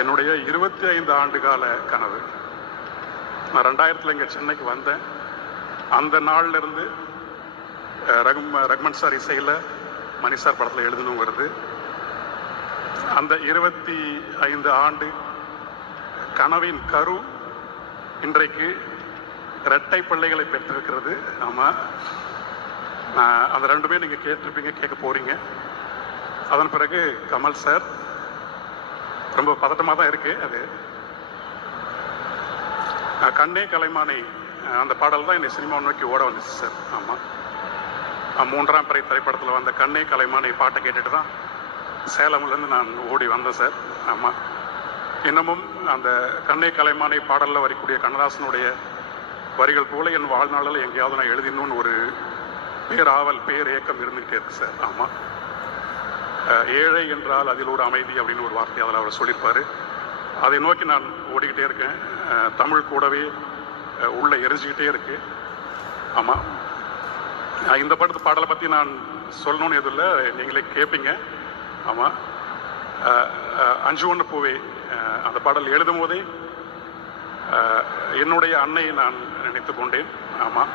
என்னுடைய 25 ஆண்டு கால கனவு. நான் 2000 இங்கே சென்னைக்கு வந்தேன். அந்த நாள்ல இருந்து ரகுமான் சார் இசையில் மணி சார் படத்தில் எழுதணுங்கிறது, அந்த 25 ஆண்டு கனவின் கரு இன்றைக்கு இரட்டை பிள்ளைகளை பெற்றிருக்கிறது. ஆமாம், அந்த ரெண்டுமே நீங்கள் கேட்டிருப்பீங்க, கேட்க போறீங்க. அதன் பிறகு கமல் சார், ரொம்ப பதட்டமாக தான் இருக்கு அது. கண்ணே கலைமானை அந்த பாடல் தான் என்னை சினிமா நோக்கி ஓட வந்துச்சு சார். ஆமாம், 3ஆம் பிறை திரைப்படத்தில் வந்த கண்ணே கலைமானை பாட்டை கேட்டுட்டு தான் சேலம்லேருந்து நான் ஓடி வந்தேன் சார். ஆமாம், இன்னமும் அந்த கண்ணே கலைமானை பாடலில் வரக்கூடிய கண்ணதாசனுடைய வரிகள் போல என் வாழ்நாளில் எங்கேயாவது நான் எழுதினோன்னு ஒரு பேராவல், பேரேக்கம் இருந்துகிட்டே இருக்கு சார். ஆமாம், ஏழை என்றால் அதில் ஒரு அமைதி அப்படின்னு ஒரு வார்த்தை அதில் அவர் சொல்லியிருப்பார். அதை நோக்கி நான் ஓடிக்கிட்டே இருக்கேன். தமிழ் கூடவே உள்ள எரிஞ்சிக்கிட்டே இருக்கு. ஆமாம், இந்த பாடலை பற்றி நான் சொல்லணும்னு எதுவும் இல்லை, நீங்களே கேட்பீங்க. ஆமாம், 5 பூவே அந்த பாடல் எழுதும் போதே என்னுடைய அன்னையை நான் நினைத்து கொண்டேன். ஆமாம்,